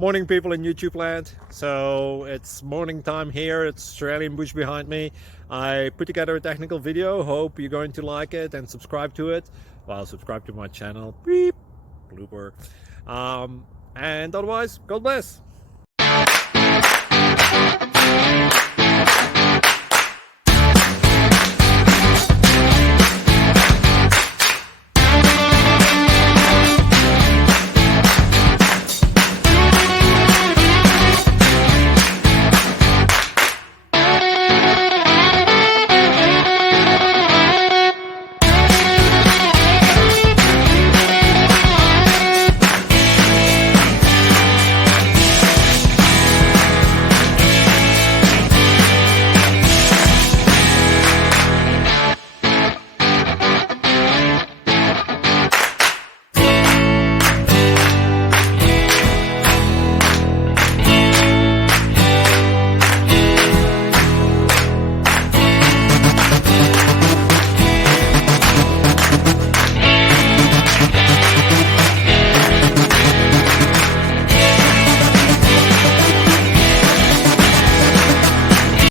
Morning, people in YouTube land. So it's morning time here. It's Australian bush behind me. I put together a technical video. Hope you're going to like it and subscribe to it. Well, subscribe to my channel. Beep. Blooper. And otherwise, God bless.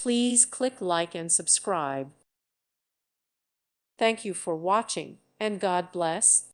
Please click like and subscribe. Thank you for watching, and God bless.